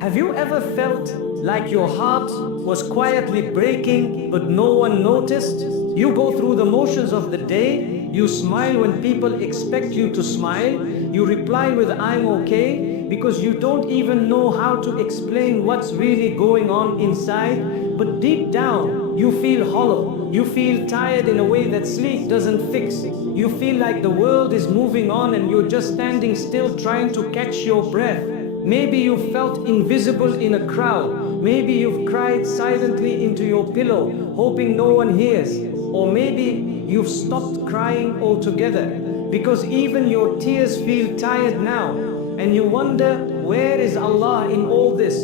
Have you ever felt like your heart was quietly breaking but no one noticed? You go through the motions of the day, you smile when people expect you to smile, you reply with "I'm okay" because you don't even know how to explain what's really going on inside, but deep down you feel hollow, you feel tired in a way that sleep doesn't fix. You feel like the world is moving on and you're just standing still trying to catch your breath. Maybe you felt invisible in a crowd. Maybe you've cried silently into your pillow, hoping no one hears. Or maybe you've stopped crying altogether, because even your tears feel tired now. And you wonder, where is Allah in all this?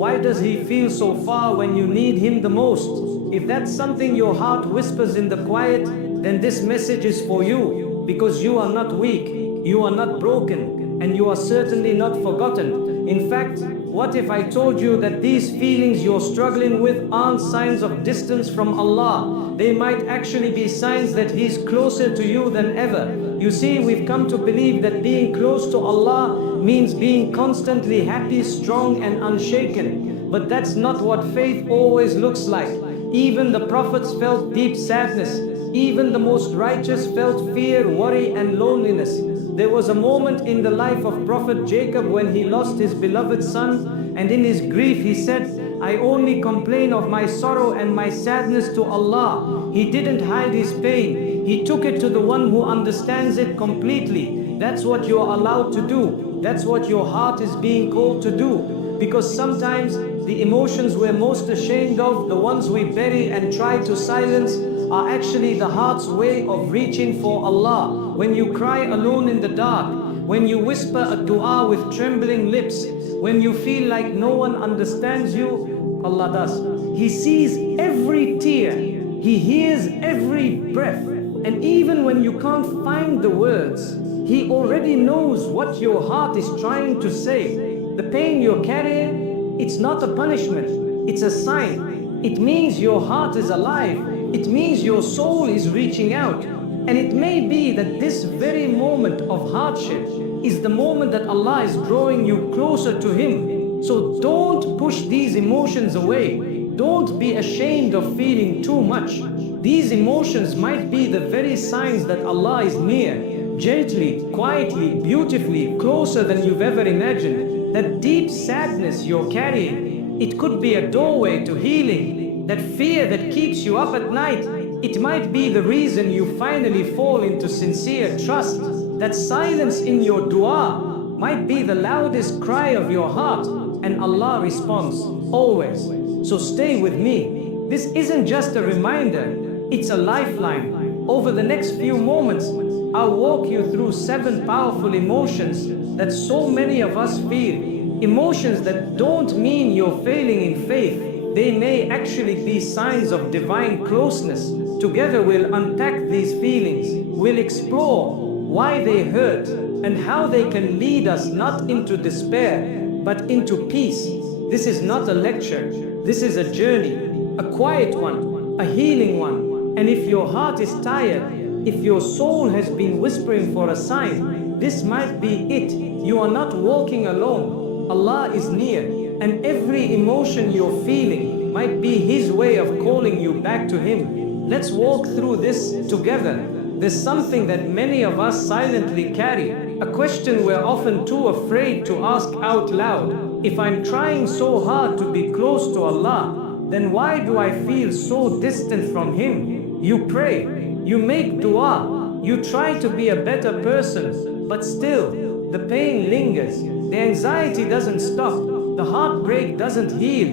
Why does He feel so far when you need Him the most? If that's something your heart whispers in the quiet, then this message is for you, because you are not weak, you are not broken, and you are certainly not forgotten. In fact, what if I told you that these feelings you're struggling with aren't signs of distance from Allah? They might actually be signs that He's closer to you than ever. You see, we've come to believe that being close to Allah means being constantly happy, strong, and unshaken. But that's not what faith always looks like. Even the prophets felt deep sadness. Even the most righteous felt fear, worry, and loneliness. There was a moment in the life of Prophet Jacob when he lost his beloved son, and in his grief he said, "I only complain of my sorrow and my sadness to Allah." He didn't hide his pain. He took it to the one who understands it completely. That's what you're allowed to do. That's what your heart is being called to do. Because sometimes the emotions we're most ashamed of, the ones we bury and try to silence, are actually the heart's way of reaching for Allah. When you cry alone in the dark, when you whisper a dua with trembling lips, when you feel like no one understands you, Allah does. He sees every tear, He hears every breath, and even when you can't find the words, He already knows what your heart is trying to say. The pain you're carrying, it's not a punishment, it's a sign. It means your heart is alive. It means your soul is reaching out. And it may be that this very moment of hardship is the moment that Allah is drawing you closer to Him. So don't push these emotions away. Don't be ashamed of feeling too much. These emotions might be the very signs that Allah is near, gently, quietly, beautifully, closer than you've ever imagined. That deep sadness you're carrying, it could be a doorway to healing. That fear that keeps you up at night, it might be the reason you finally fall into sincere trust. That silence in your dua might be the loudest cry of your heart, and Allah responds, always. So stay with me. This isn't just a reminder, it's a lifeline. Over the next few moments, I'll walk you through 7 powerful emotions that so many of us feel. Emotions that don't mean you're failing in faith. They may actually be signs of divine closeness. Together we'll unpack these feelings. We'll explore why they hurt and how they can lead us not into despair, but into peace. This is not a lecture. This is a journey, a quiet one, a healing one. And if your heart is tired, if your soul has been whispering for a sign, this might be it. You are not walking alone. Allah is near. And every emotion you're feeling might be His way of calling you back to Him. Let's walk through this together. There's something that many of us silently carry, a question we're often too afraid to ask out loud. If I'm trying so hard to be close to Allah, then why do I feel so distant from Him? You pray, you make dua, you try to be a better person, but still, the pain lingers, the anxiety doesn't stop. The heartbreak doesn't heal,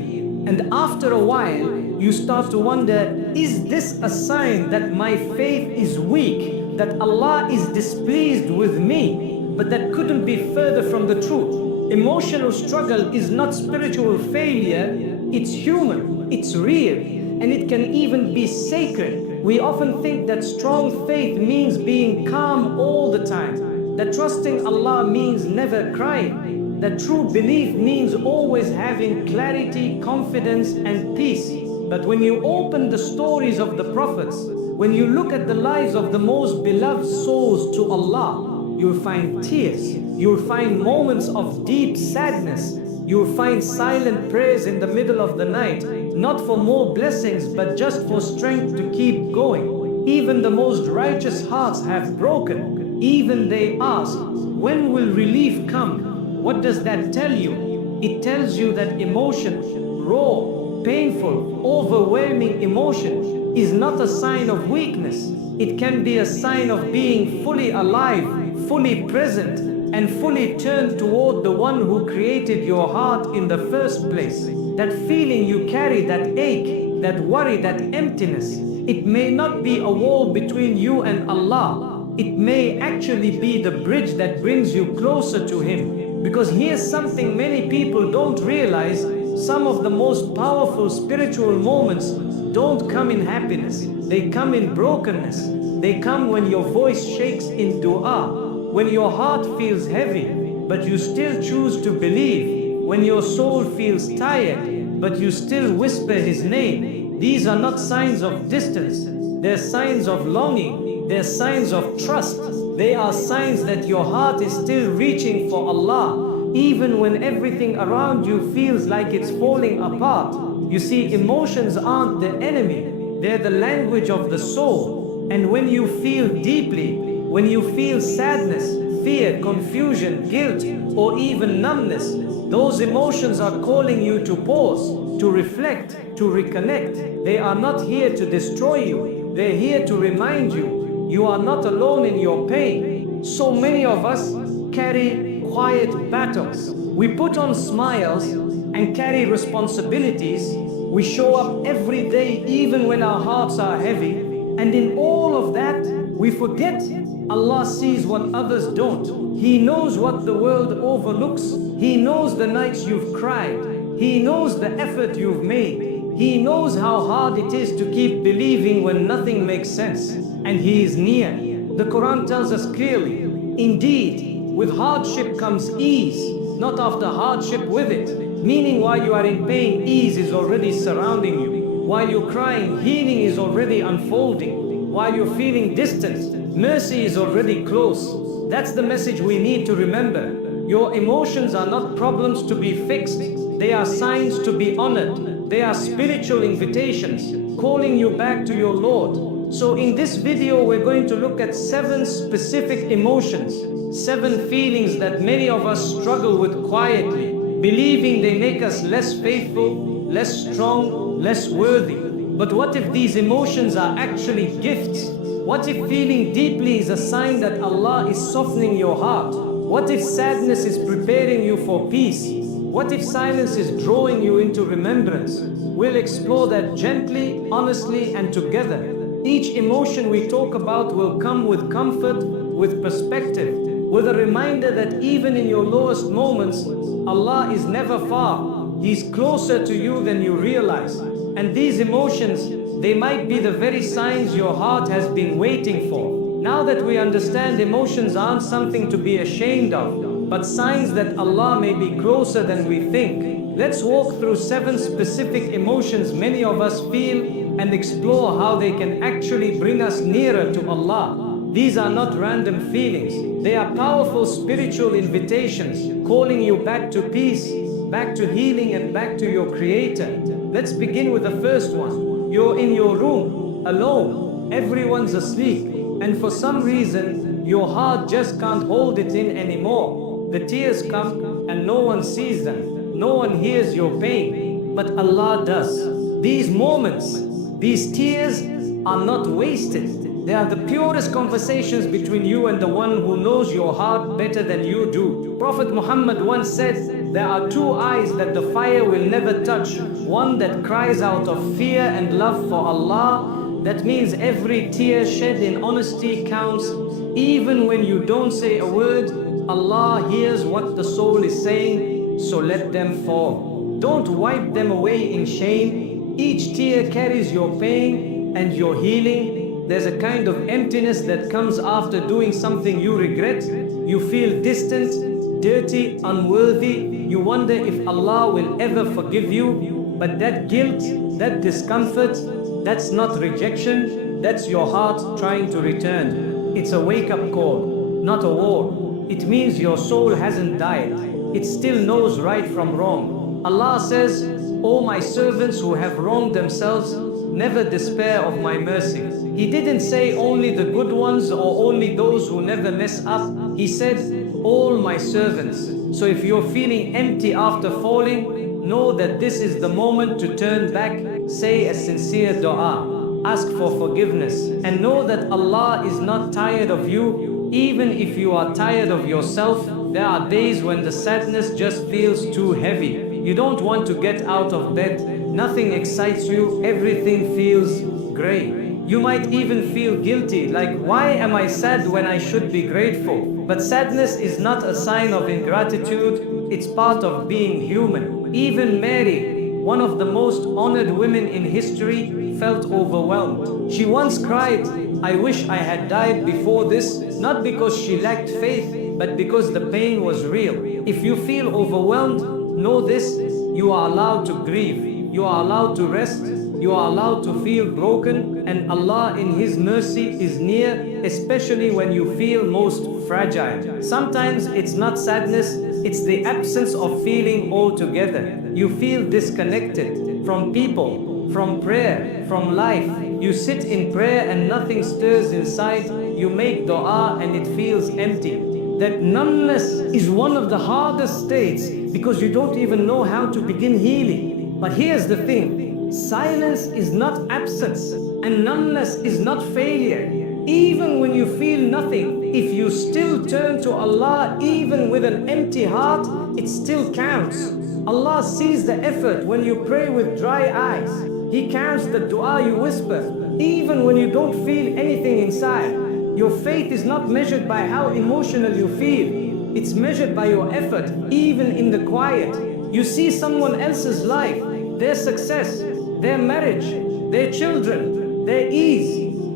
and after a while, you start to wonder, is this a sign that my faith is weak, that Allah is displeased with me? But that couldn't be further from the truth. Emotional struggle is not spiritual failure, it's human, it's real, and it can even be sacred. We often think that strong faith means being calm all the time, that trusting Allah means never crying. That true belief means always having clarity, confidence, and peace. But when you open the stories of the prophets, when you look at the lives of the most beloved souls to Allah, you'll find tears, you'll find moments of deep sadness, You'll find silent prayers in the middle of the night, not for more blessings, but just for strength to keep going. Even the most righteous hearts have broken. Even they ask, when will relief come? What does that tell you? It tells you that emotion, raw, painful, overwhelming emotion, is not a sign of weakness. It can be a sign of being fully alive, fully present, and fully turned toward the one who created your heart in the first place. That feeling you carry, that ache, that worry, that emptiness, it may not be a wall between you and Allah. It may actually be the bridge that brings you closer to Him. Because here's something many people don't realize: some of the most powerful spiritual moments don't come in happiness, they come in brokenness. They come when your voice shakes in dua, when your heart feels heavy, but you still choose to believe, when your soul feels tired, but you still whisper His name. These are not signs of distance, they're signs of longing, they're signs of trust. They are signs that your heart is still reaching for Allah, even when everything around you feels like it's falling apart. You see, emotions aren't the enemy, they're the language of the soul. And when you feel deeply, when you feel sadness, fear, confusion, guilt, or even numbness, those emotions are calling you to pause, to reflect, to reconnect. They are not here to destroy you, they're here to remind you, you are not alone in your pain. So many of us carry quiet battles. We put on smiles and carry responsibilities. We show up every day even when our hearts are heavy. And in all of that, we forget Allah sees what others don't. He knows what the world overlooks. He knows the nights you've cried. He knows the effort you've made. He knows how hard it is to keep believing when nothing makes sense. And He is near. The Quran tells us clearly, indeed, with hardship comes ease, not after hardship with it. Meaning, while you are in pain, ease is already surrounding you. While you're crying, healing is already unfolding. While you're feeling distant, mercy is already close. That's the message we need to remember. Your emotions are not problems to be fixed. They are signs to be honored. They are spiritual invitations calling you back to your Lord. So in this video, we're going to look at 7 specific emotions, 7 feelings that many of us struggle with quietly, believing they make us less faithful, less strong, less worthy. But what if these emotions are actually gifts? What if feeling deeply is a sign that Allah is softening your heart? What if sadness is preparing you for peace? What if silence is drawing you into remembrance? We'll explore that gently, honestly, and together. Each emotion we talk about will come with comfort, with perspective, with a reminder that even in your lowest moments, Allah is never far. He's closer to you than you realize. And these emotions, they might be the very signs your heart has been waiting for. Now that we understand emotions aren't something to be ashamed of, but signs that Allah may be closer than we think, let's walk through 7 specific emotions many of us feel and explore how they can actually bring us nearer to Allah. These are not random feelings. They are powerful spiritual invitations calling you back to peace, back to healing, and back to your Creator. Let's begin with the first one. You're in your room, alone. Everyone's asleep. And for some reason, your heart just can't hold it in anymore. The tears come and no one sees them. No one hears your pain. But Allah does. These moments, these tears are not wasted. They are the purest conversations between you and the one who knows your heart better than you do. Prophet Muhammad once said, there are 2 eyes that the fire will never touch. One that cries out of fear and love for Allah. That means every tear shed in honesty counts. Even when you don't say a word, Allah hears what the soul is saying, so let them fall. Don't wipe them away in shame. Each tear carries your pain and your healing. There's a kind of emptiness that comes after doing something you regret. You feel distant, dirty, unworthy. You wonder if Allah will ever forgive you. But that guilt, that discomfort, that's not rejection. That's your heart trying to return. It's a wake-up call, not a war. It means your soul hasn't died. it still knows right from wrong. Allah says, "O my servants who have wronged themselves, never despair of my mercy." He didn't say only the good ones or only those who never mess up. He said, all my servants. So if you're feeling empty after falling, know that this is the moment to turn back, say a sincere dua, ask for forgiveness, and know that Allah is not tired of you. Even if you are tired of yourself, there are days when the sadness just feels too heavy. You don't want to get out of bed. Nothing excites you. Everything feels grey. You might even feel guilty, like, why am I sad when I should be grateful? But sadness is not a sign of ingratitude. It's part of being human. Even Mary, one of the most honored women in history, felt overwhelmed. She once cried, "I wish I had died before this," not because she lacked faith, but because the pain was real. If you feel overwhelmed, know this: you are allowed to grieve, you are allowed to rest, you are allowed to feel broken, and Allah in His mercy is near, especially when you feel most fragile. Sometimes it's not sadness, it's the absence of feeling altogether. You feel disconnected from people, from prayer, from life. You sit in prayer and nothing stirs inside. You make dua and it feels empty. That numbness is one of the hardest states because you don't even know how to begin healing. But here's the thing. Silence is not absence, and numbness is not failure. Even when you feel nothing, if you still turn to Allah, even with an empty heart, it still counts. Allah sees the effort when you pray with dry eyes. He counts the dua you whisper, even when you don't feel anything inside. Your faith is not measured by how emotional you feel. It's measured by your effort, even in the quiet. You see someone else's life, their success, their marriage, their children, their ease,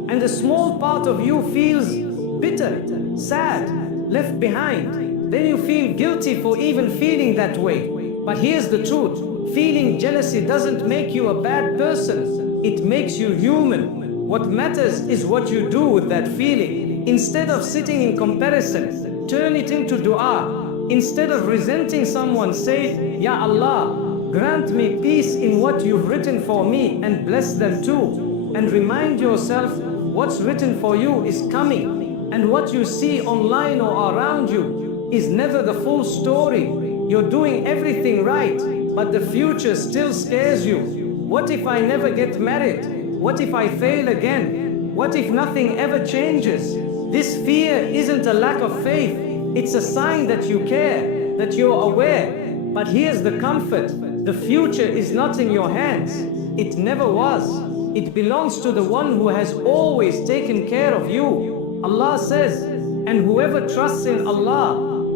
and a small part of you feels bitter, sad, left behind. Then you feel guilty for even feeling that way. But here's the truth. Feeling jealousy doesn't make you a bad person. It makes you human. What matters is what you do with that feeling. Instead of sitting in comparison, turn it into dua. Instead of resenting someone, say, "Ya Allah, grant me peace in what you've written for me and bless them too." And remind yourself, what's written for you is coming. And what you see online or around you is never the full story. You're doing everything right, but the future still scares you. What if I never get married? What if I fail again? What if nothing ever changes? This fear isn't a lack of faith. It's a sign that you care, that you're aware. But here's the comfort. The future is not in your hands. It never was. It belongs to the one who has always taken care of you. Allah says, "And whoever trusts in Allah,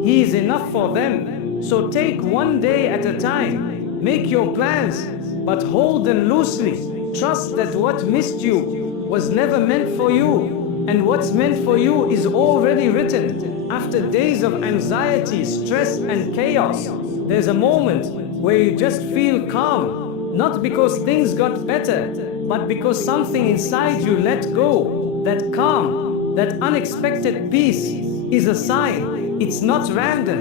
He is enough for them." So take one day at a time. Make your plans, but hold them loosely. Trust that what missed you was never meant for you. And what's meant for you is already written. After days of anxiety, stress, and chaos, there's a moment where you just feel calm, not because things got better, but because something inside you let go. That calm, that unexpected peace is a sign. It's not random,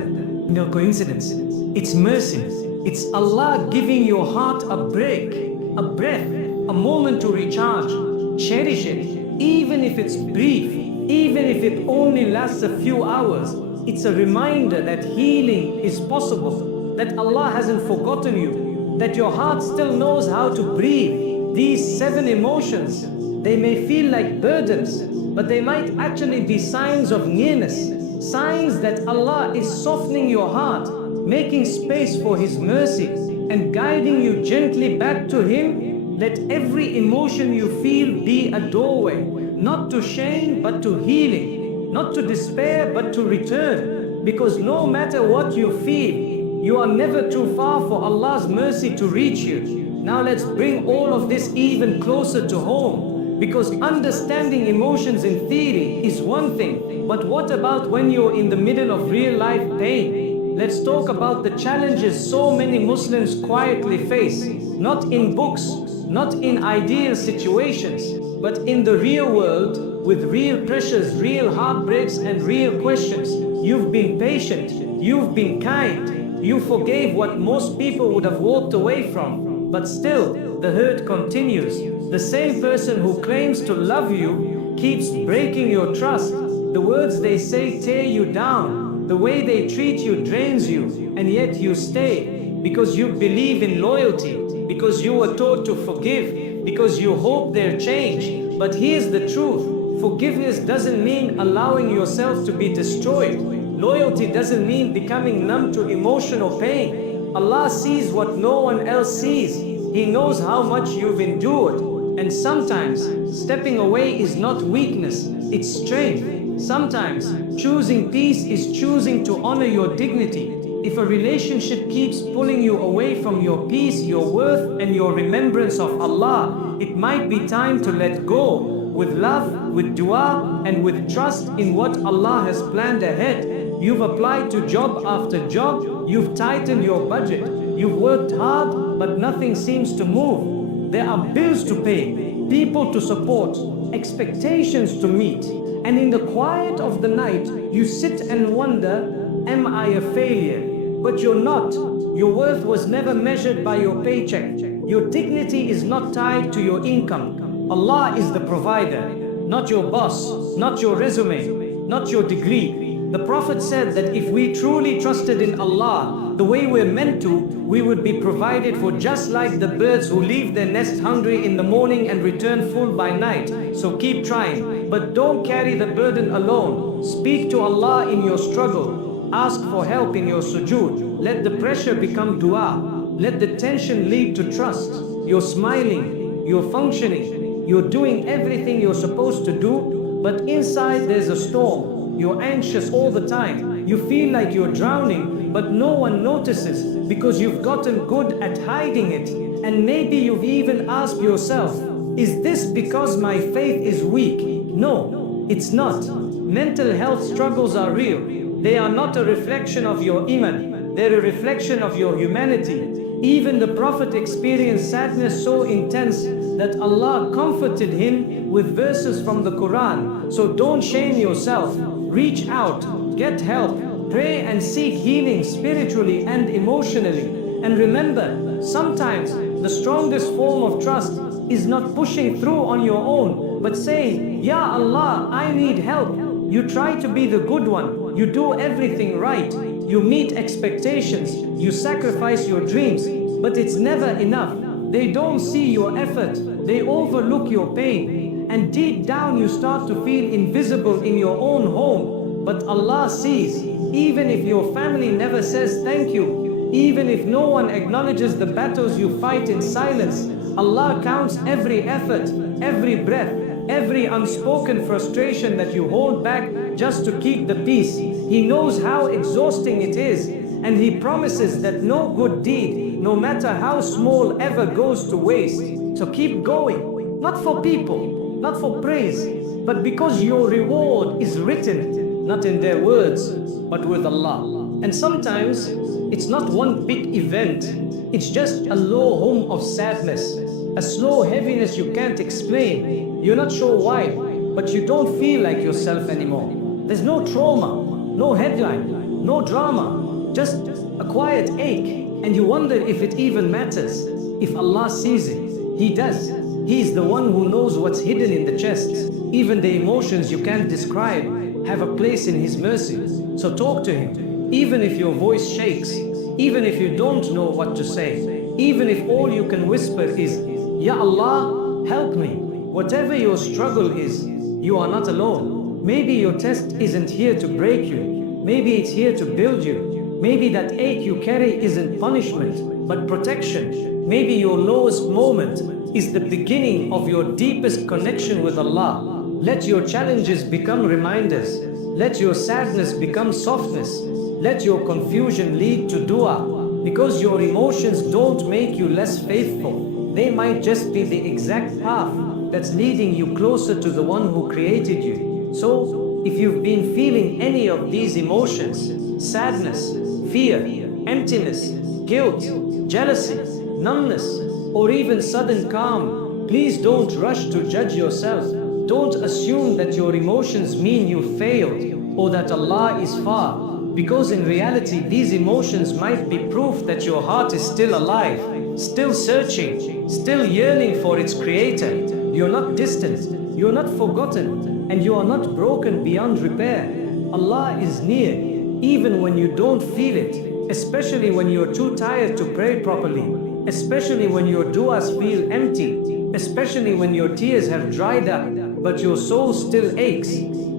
no coincidence. It's mercy. It's Allah giving your heart a break, a breath, a moment to recharge. Cherish it, even if it's brief, even if it only lasts a few hours. It's a reminder that healing is possible, that Allah hasn't forgotten you, that your heart still knows how to breathe. These 7 emotions, they may feel like burdens, but they might actually be signs of nearness, signs that Allah is softening your heart, making space for His mercy, and guiding you gently back to Him. Let every emotion you feel be a doorway, not to shame but to healing, not to despair but to return. Because no matter what you feel, you are never too far for Allah's mercy to reach you. Now let's bring all of this even closer to home. Because understanding emotions in theory is one thing, but what about when you're in the middle of real life pain? Let's talk about the challenges so many Muslims quietly face, not in books, not in ideal situations, but in the real world, with real pressures, real heartbreaks, and real questions. You've been patient, you've been kind, You forgave what most people would have walked away from. But still, the hurt continues. The same person who claims to love you keeps breaking your trust. The words they say tear you down. The way they treat you drains you. And yet you stay because you believe in loyalty, because you were taught to forgive, because you hope they'll change. But here's the truth. Forgiveness doesn't mean allowing yourself to be destroyed. Loyalty doesn't mean becoming numb to emotional pain. Allah sees what no one else sees. He knows how much you've endured. And sometimes stepping away is not weakness, it's strength. Sometimes choosing peace is choosing to honor your dignity. If a relationship keeps pulling you away from your peace, your worth, and your remembrance of Allah, it might be time to let go. With love, with dua, and with trust in what Allah has planned ahead. You've applied to job after job, you've tightened your budget, you've worked hard, but nothing seems to move. There are bills to pay, people to support, expectations to meet. And in the quiet of the night, you sit and wonder, am I a failure? But you're not. Your worth was never measured by your paycheck. Your dignity is not tied to your income. Allah is the provider, not your boss, not your resume, not your degree. The Prophet said that if we truly trusted in Allah the way we're meant to, we would be provided for just like the birds who leave their nest hungry in the morning and return full by night. So keep trying, but don't carry the burden alone. Speak to Allah in your struggle. Ask for help in your sujood. Let the pressure become dua. Let the tension lead to trust. You're smiling, you're functioning, you're doing everything you're supposed to do, but inside there's a storm. You're anxious all the time. You feel like you're drowning, but no one notices because you've gotten good at hiding it. And maybe you've even asked yourself, is this because my faith is weak? No, it's not. Mental health struggles are real. They are not a reflection of your iman. They're a reflection of your humanity. Even the Prophet experienced sadness so intense that Allah comforted him with verses from the Quran. So don't shame yourself. Reach out, get help, pray and seek healing spiritually and emotionally. And remember, sometimes the strongest form of trust is not pushing through on your own, but saying, Ya Allah, I need help. You try to be the good one. You do everything right. You meet expectations. You sacrifice your dreams. But it's never enough. They don't see your effort. They overlook your pain. And deep down you start to feel invisible in your own home. But Allah sees. Even if your family never says thank you, even if no one acknowledges the battles you fight in silence, Allah counts every effort, every breath, every unspoken frustration that you hold back just to keep the peace. He knows how exhausting it is, and He promises that no good deed, no matter how small, ever goes to waste. So keep going, not for people, not for praise, but because your reward is written, not in their words, but with Allah. And sometimes it's not one big event, it's just a low hum of sadness, a slow heaviness you can't explain. You're not sure why, but you don't feel like yourself anymore. There's no trauma, no headline, no drama, just a quiet ache. And you wonder if it even matters. If Allah sees it, He does. He is the one who knows what's hidden in the chest. Even the emotions you can't describe have a place in His mercy. So talk to Him, even if your voice shakes, even if you don't know what to say, even if all you can whisper is, Ya Allah, help me. Whatever your struggle is, you are not alone. Maybe your test isn't here to break you. Maybe it's here to build you. Maybe that ache you carry isn't punishment, but protection. Maybe your lowest moment is the beginning of your deepest connection with Allah. Let your challenges become reminders. Let your sadness become softness. Let your confusion lead to dua. Because your emotions don't make you less faithful. They might just be the exact path that's leading you closer to the one who created you. So, if you've been feeling any of these emotions, sadness, fear, emptiness, guilt, jealousy, numbness, or even sudden calm, please don't rush to judge yourself. Don't assume that your emotions mean you failed or that Allah is far. Because in reality, these emotions might be proof that your heart is still alive, still searching, still yearning for its creator. You're not distant, you're not forgotten, and you are not broken beyond repair. Allah is near, even when you don't feel it, especially when you're too tired to pray properly, especially when your du'as feel empty, especially when your tears have dried up, but your soul still aches.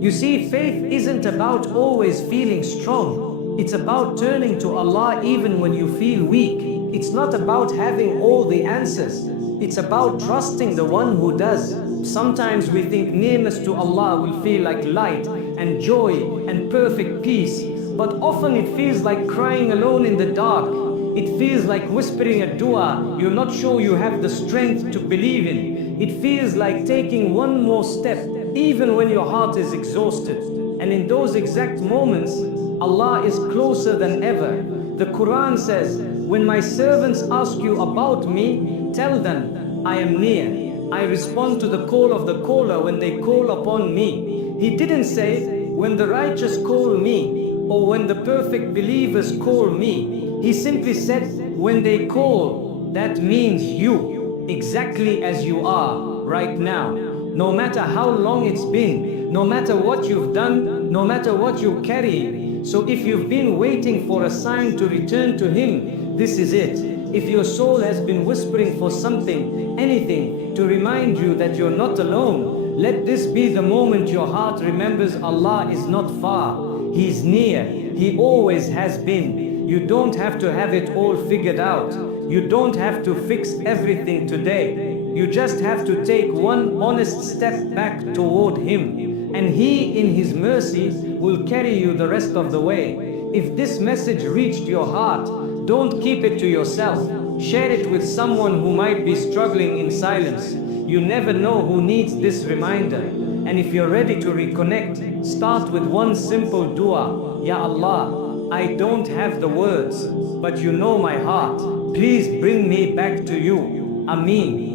You see, faith isn't about always feeling strong. It's about turning to Allah even when you feel weak. It's not about having all the answers. It's about trusting the one who does. Sometimes we think nearness to Allah will feel like light and joy and perfect peace, but often it feels like crying alone in the dark. It feels like whispering a dua you're not sure you have the strength to believe in. It feels like taking one more step even when your heart is exhausted. And in those exact moments, Allah is closer than ever. The Quran says, when my servants ask you about me, tell them, I am near. I respond to the call of the caller when they call upon me. He didn't say, when the righteous call me, or when the perfect believers call me. He simply said, when they call, that means you, exactly as you are right now. No matter how long it's been, no matter what you've done, no matter what you carry. So if you've been waiting for a sign to return to Him, this is it. If your soul has been whispering for something, anything, to remind you that you're not alone, let this be the moment your heart remembers Allah is not far. He's near. He always has been. You don't have to have it all figured out. You don't have to fix everything today. You just have to take one honest step back toward Him, and He in His mercy will carry you the rest of the way. If this message reached your heart, don't keep it to yourself. Share it with someone who might be struggling in silence. You never know who needs this reminder. And if you're ready to reconnect, start with one simple dua. Ya Allah, I don't have the words, but you know my heart. Please bring me back to you. Ameen.